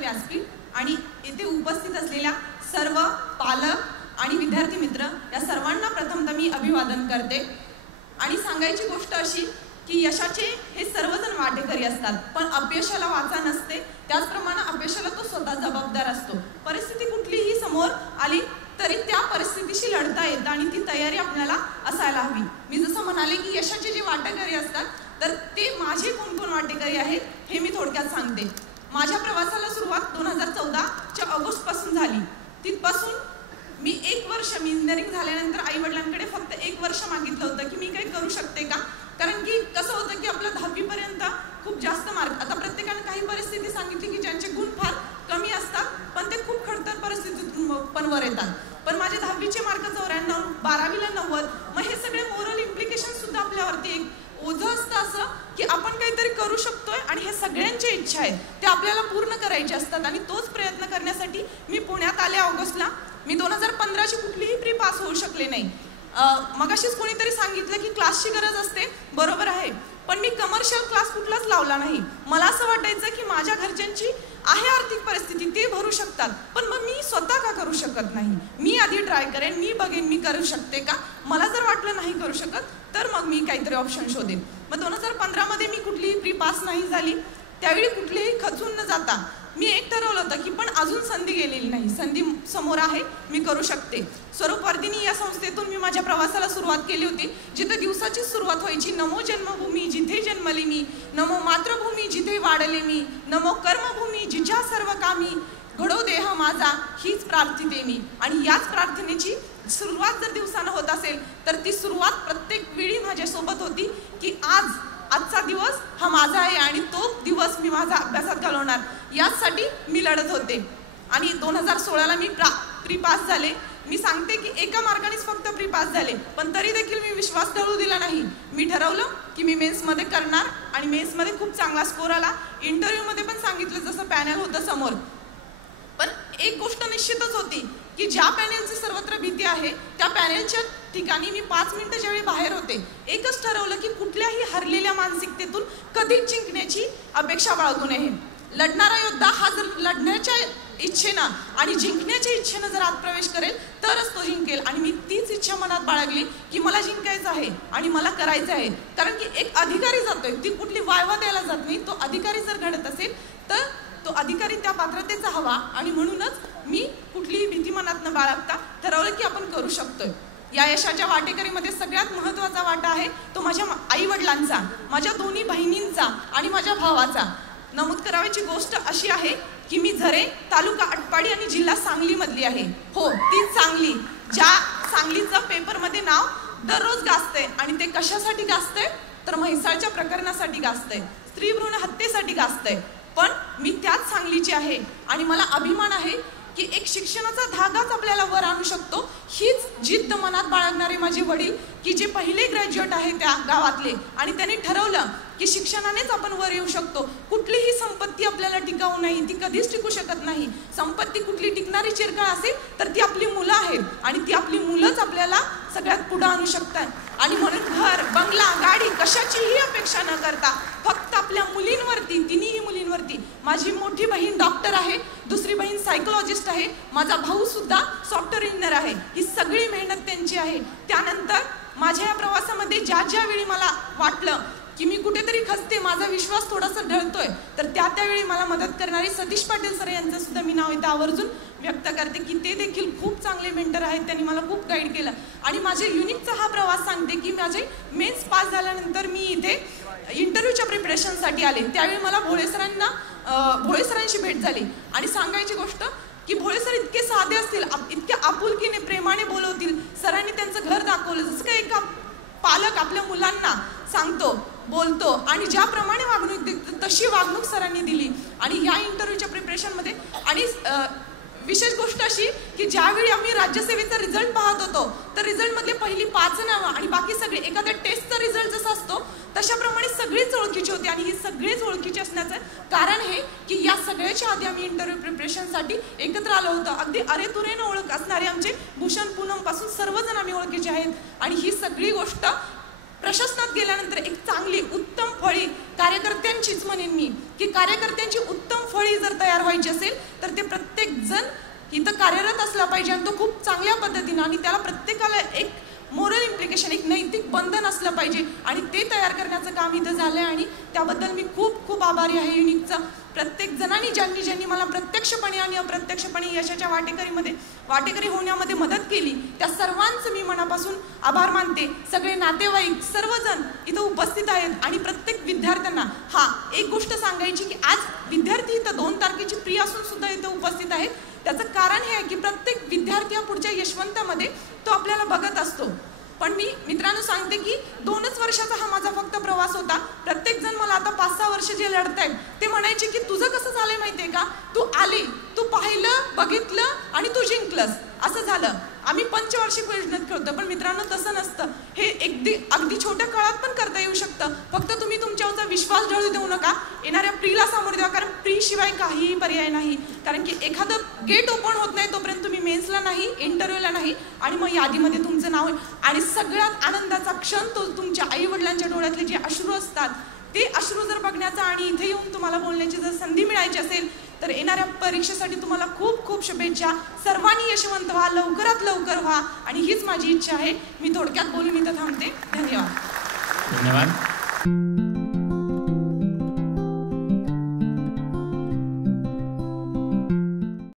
व्यासपीठ आणि येथे उपस्थित असलेल्या सर्व पालक आणि विद्यार्थी मित्र या सर्वांना प्रथमतः मी अभिवादन करते। आणि सांगायची गोष्ट अशी की यशाचे हे सर्वजण वाटेकरी असतात, पण अपयशाला वाचा नसते। त्याचप्रमाणे अपयशाला तो स्वतः जबाबदार असतो। परिस्थिती कुठलीही समोर आली तरी त्या परिस्थितीशी लढता येतं आणि ती तयारी आपल्याला असायला हवी। मी जसं म्हणाले की यशाचे जे वाटेकरी असतात तर ते माझे कोण वाटेकरी आहेत हे मी थोडक्यात सांगते। माझ्या प्रवासाला सुरुवात 2014च्या ऑगस्ट पासून झाली। तिथपासून मी 1 वर्ष मी इंजिनिअरिंग झाल्यानंतर आई वडिलांकडे फक्त 1 वर्ष मागितलं होतं की मी काही करू शकते का, कारण की कसं होतं की आपलं 10वी पर्यंत खूप जास्त मार्क, आता प्रत्येकाने काही परिस्थिती सांगितली की ज्यांचे गुण फार कमी असतात पण ते खूप खडतर परिस्थितीतून पण वर येतात। पण माझे 10वीचे मार्क 94, 12वीला 90, मग हे सगळे मोरल इम्प्लिकेशन सुद्धा आपल्यावरती एक ओझं असतं असं की आपण काहीतरी करू शकतोय आणि हे सगळ्यांच्या इच्छा आहेत ते आपल्याला पूर्ण करायचे असतात। आणि तोच प्रयत्न करण्यासाठी मी पुण्यात आले ऑगस्टला। मी 2015ची कुठलीही प्री पास होऊ शकले नाही। मगाशीच कोणीतरी सांगितलं की क्लासची गरज असते, बरोबर आहे, पण मी कमर्शियल क्लास कुठलाच लावला नाही। मला असं वाटायचं की माझ्या घरच्यांची आहे आर्थिक परिस्थिती, ते भरू शकतात, पण मग मी स्वतः का करू शकत नाही? मी आधी ट्राय करेन, मी बघेन मी करू शकते का। मला जर वाटलं नाही करू शकत तर मग मी काहीतरी ऑप्शन शोधेन। मग 2015मध्ये मी कुठलीही प्री पास नाही झाली। त्यावेळी कुठलीही खचून न जाता मी एक ठरवलं होतं की पण अजून संधी गेलेली नाही, संधी समोर आहे, मी करू शकते। स्वरूप वर्धिनी या संस्थेतून मी माझ्या प्रवासाला सुरुवात केली होती, जिथे दिवसाची सुरुवात व्हायची नमो जन्मभूमी जिथे जन्मली मी, नमो मातृभूमी जिथे वाढले मी, नमो कर्मभूमी जिच्या सर्व कामी, घडो देह माझा हीच प्रार्थिते मी। आणि याच प्रार्थनेची सुरुवात जर दिवसानं होत असेल तर ती सुरुवात प्रत्येक वेळी माझ्यासोबत होती की आजचा दिवस हा माझा आहे आणि तो दिवस मी माझा अभ्यासात घालवणार, यासाठी मी लढत होते। आणि 2016ला मी प्री पास झाले। मी सांगते की एका मार्कानेच फक्त प्री पास झाले, पण तरी देखील मी विश्वास ठेवू दिला नाही। मी ठरवलं की मी मेन्समध्ये करणार आणि मेन्समध्ये खूप चांगला स्कोर आला। इंटरव्ह्यूमध्ये पण सांगितलं जसं पॅनल होतं समोर, पण एक गोष्ट निश्चितच होती की ज्या पॅनेलची सर्वत्र भीती आहे त्या पॅनेलच्या ठिकाणी मी 5 मिनिटं ज्यावेळी बाहेर होते, एकच ठरवलं की कुठल्याही हरलेल्या मानसिकतेतून कधीच जिंकण्याची अपेक्षा बाळगू नये। लढणारा योद्धा हा जर लढण्याच्या इच्छेनं आणि जिंकण्याच्या इच्छेनं जर आत प्रवेश करेल तरच तो जिंकेल। आणि मी तीच इच्छा मनात बाळगली की मला जिंकायचं आहे आणि मला करायचं आहे, कारण की एक अधिकारी जातोय, ती कुठली वायवा द्यायला जात नाही, तो अधिकारी जर घडत असेल तर तो अधिकारी त्या पात्रतेचा हवा। आणि म्हणूनच मी कुठलीही भीती मनात न बाळगता ठरवलं की आपण करू शकतोय। या यशाच्या वाटेकरीमध्ये सगळ्यात महत्त्वाचा वाटा आहे तो माझ्या आई वडिलांचा, माझ्या दोन्ही बहिणींचा आणि माझ्या भावाचा। नमूद करायची गोष्ट अशी आहे की मी झरे, तालुका आटपाडी आणि जिल्हा सांगली मधली आहे। हो, तीच सांगली, ज्या सांगलीचं पेपरमध्ये नाव दररोज गाजतंय। आणि ते कशासाठी गाजतंय तर म्हैसाळच्या प्रकरणासाठी गाजतंय, स्त्री भ्रूण हत्येसाठी गाजतंय, पण मी त्याच सांगलीची आहे। आणि मला अभिमान आहे की एक शिक्षणाचा धागाच आपल्याला वर आणू शकतो। हीच जिद्द मनात बाळगणारे माझे वडील की जे पहिले ग्रॅज्युएट आहे त्या गावातले, आणि त्यांनी ठरवलं की शिक्षणानेच आपण वर येऊ शकतो। कुठलीही संपत्ती आपल्याला टिकाऊ नाही, ती कधीच टिकू शकत नाही। संपत्ती कुठली टिकणारी चिरकाळ असेल तर ती आपली मुलं आहेत आणि ती आपली मुलंच आपल्याला सगळ्यात पुढे आणू शकतात। आणि म्हणून घर, बंगला, गाडी कशाचीही अपेक्षा न करता फक्त आपल्या मुलींवरती, तिन्ही मुलींवरती, माझी मोठी बहीण डॉक्टर आहे, दुसरी बहीण सायकोलॉजिस्ट आहे, माझा भाऊ सुद्धा सॉफ्टवेअर इंजिनियर आहे, ही सगळी मेहनत त्यांची आहे। त्यानंतर माझ्या या प्रवासामध्ये ज्या वेळी मला वाटलं की मी कुठेतरी खचते, माझा विश्वास थोडासा ढळतोय, तर त्यावेळी मला मदत करणारे सतीश पाटील सर यांचं सुद्धा मी नाव इथं आवर्जून व्यक्त करते की ते देखील खूप चांगले मेंटर आहेत, त्यांनी मला खूप गाईड केलं। आणि माझ्या युनिकचा हा प्रवास सांगते की माझे मेन्स पास झाल्यानंतर मी इथे इंटरव्ह्यूच्या प्रिपरेशनसाठी आले। त्यावेळी मला भोळे सरांशी भेट झाली। आणि सांगायची गोष्ट की भोळे सर इतके साधे असतील, इतक्या आपुलकीने प्रेमाने बोलवतील। सरांनी त्यांचं घर दाखवलं, जसं काय एका पालक आपल्या मुलांना सांगतो, बोलतो आणि ज्याप्रमाणे वागणूक देतो तशी वागणूक सरांनी दिली। आणि या इंटरव्ह्यूच्या प्रिपरेशनमध्ये आणि विशेष गोष्ट अशी की ज्यावेळी आम्ही राज्यसेवेचा रिझल्ट पाहत होतो तर रिझल्टमधले पहिली 5 नावं आणि बाकी सगळे एखाद्या टेस्टचा रिझल्ट जसा असतो तशाप्रमाणे सगळेच ओळखीचे होते। आणि ही सगळेच ओळखीचे असण्याचं कारण हे की या सगळ्याच्या आधी आम्ही इंटरव्ह्यू प्रिपरेशनसाठी एकत्र आलो होतो। अगदी अरेतुरेनं ओळख असणारे आमचे भूषण पूनम पासून सर्वजण आम्ही ओळखीचे आहेत। आणि ही सगळी गोष्ट प्रशासनात गेल्यानंतर एक चांगली उत्तम फळी कार्यकर्त्यांचीच म्हणेन मी, की कार्यकर्त्यांची उत्तम फळी जर तयार व्हायची असेल तर ते प्रत्येक जण इथं कार्यरत असला पाहिजे आणि तो खूप चांगल्या पद्धतीनं, आणि त्याला प्रत्येकाला एक मोरल इम्प्लिकेशन, एक नैतिक बंधन असलं पाहिजे, आणि ते तयार करण्याचं काम इथं झालंय. आणि त्याबद्दल मी खूप खूप आभारी आहे युनिकचा. प्रत्येक जणांनी ज्यांनी मला प्रत्यक्षपणे आणि अप्रत्यक्षपणे यशाच्या वाटेकरी होण्यामध्ये मदत केली, त्या सर्वांचं मी मनापासून आभार मानते. सगळे नातेवाईक, सर्वजण इथं उपस्थित आहेत. आणि प्रत्येक विद्यार्थ्यांना एक गोष्ट सांगायची, की आज विद्यार्थी इथं 2 तारखेची फ्री असून सुद्धा इथं उपस्थित आहेत. त्याचं कारण हे आहे की प्रत्येक विद्यार्थी हा पुढच्या यशवंतामध्ये तो आपल्याला बघत असतो. पण मी मित्रांनो सांगते की 2च वर्षाचा हा माझा फक्त प्रवास होता. प्रत्येक जण मला आता 5-6 वर्ष जे लढतायत ते म्हणायचे की तुझं कसं झालंय माहितीये का, तू आली, तू पाहिलं, बघितलं आणि तू जिंकलंस, असं झालं. आम्ही पंचवार्षिक योजनेत करतो, पण मित्रांनो तसं नसतं. हे अगदी छोट्या काळात पण करता येऊ शकतं. फक्त तुम्ही तुमच्यावरचा विश्वास ढळू देऊ नका. येणाऱ्या प्रीला सामोरे द्या, कारण प्री शिवाय काहीही पर्याय नाही. कारण की एखादं गेट ओपन होत नाही तोपर्यंत तुम्ही मेन्सला नाही, इंटरव्ह्यूला नाही, आणि मग यादीमध्ये तुमचं नाव. आणि सगळ्यात आनंदाचा क्षण तो तुमच्या आई वडिलांच्या डोळ्यातले जे अश्रू असतात, ते अश्रू जर बघण्याचा आणि इथे येऊन तुम्हाला बोलण्याची जर संधी मिळायची असेल तर येणाऱ्या परीक्षेसाठी तुम्हाला खूप खूप शुभेच्छा. सर्वांनी यशवंत व्हा, लवकरात लवकर व्हा, आणि हीच माझी इच्छा आहे. मी थोडक्यात बोलून इथं थांबते. धन्यवाद.